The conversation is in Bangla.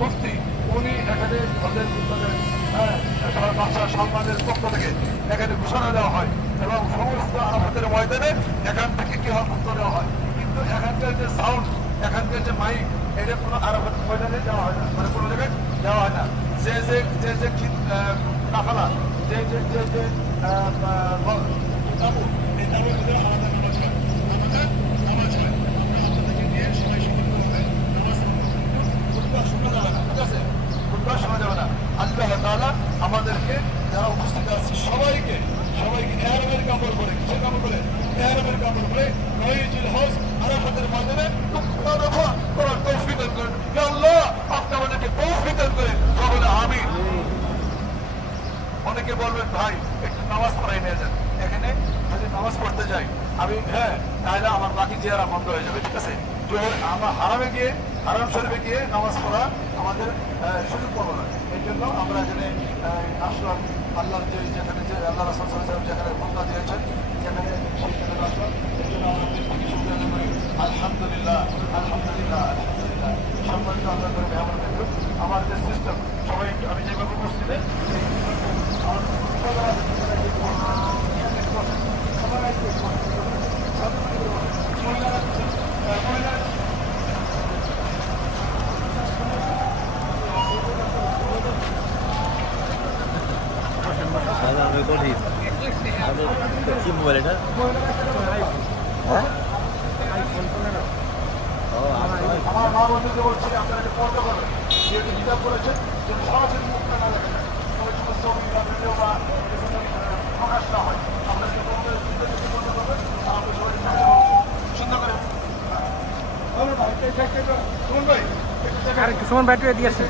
মুফতি উনি এখানে ওদের বাদশা সালমানের পক্ষ থেকে এখানে ঘোষণা দেওয়া হয় এবং সমস্ত আরাফাতের ময়দানে এখান থেকে কি হয় মুক্ত দেওয়া হয়। কিন্তু এখানকার যে সাউন্ড, এখানকার যে মাইক, এটা কোনো আরাফাতের ময়দানে দেওয়া হয় না, মানে কোনো জায়গায় দেওয়া হয় না। যে যে যে যে কাফালা, যে যে যে যে তাবু, এই তাবুর ভিতরে আলাদা নামাজ হয়, নামাজ হয়। আমরা আপনাদেরকে নিয়ে সবাই সমানভাবে নামাজ খুতবা শোনা যাবে না, ঠিক আছে? খুতবা শোনা যাবে না। আল্লাহ তাআলা আমাদেরকে যারা উপস্থিত আছে সবাইকে ইহরামের কাপড় পরে, কিসের কাপড় পরে? ইহরামের কাপড় পরে নয়জিল হজ আরাফাতের ময়দানে করার তৌফিক দান করেন। ইয়া আল্লাহ, আপনি আমাদেরকে তৌফিক দান করেন, সকলে আমিন। অনেকে বলবেন ভাই একটু নামাজ পড়াই নিয়ে যান, এখানে যদি নামাজ পড়তে যাই আমি, তাহলে আমার বাকি জিয়ারা বন্ধ হয়ে যাবে, ঠিক আছে? আমরা হারামে গিয়ে, হারাম শরীফে গিয়ে নামাজ পড়া আমাদের সুযোগ পাবো না। এই জন্য আমরা এখানে আসলাম, আল্লাহর যেখানে যে আল্লাহ রাসূল সাল্লাল্লাহু আলাইহি ওয়াসাল্লাম যেখানে ভূমিকা দিয়েছেন, যেখানে সেখানে আসলাম। এই জন্য আমরা থেকে শুকরিয়া করি। আলহামদুলিল্লাহ, আলহামদুলিল্লাহ, আলহামদুলিল্লাহ। সম্মানিত আল্লাহ করে মেহমান দেখুন আমার যে সিস্টেম, সবাই আমি যেভাবে উপস্থিত কি মোবাইল এটা? হ্যাঁ, আমার মা বন্ধুকে বলছি আপনারা এটা পড়তে পারবেন, যেহেতু কিতাব করেছেন যেন সরাসরি মুখটা না দেখেন, তবে কোনো ছবি বা ভিডিও বা প্রকাশ না হয়। আপনাকে পড়তে পারবেন, আপনি সবাই সুন্দর করে সুমন ভাই আর একটু সুমন ব্যাটারি দিয়ে আসছে।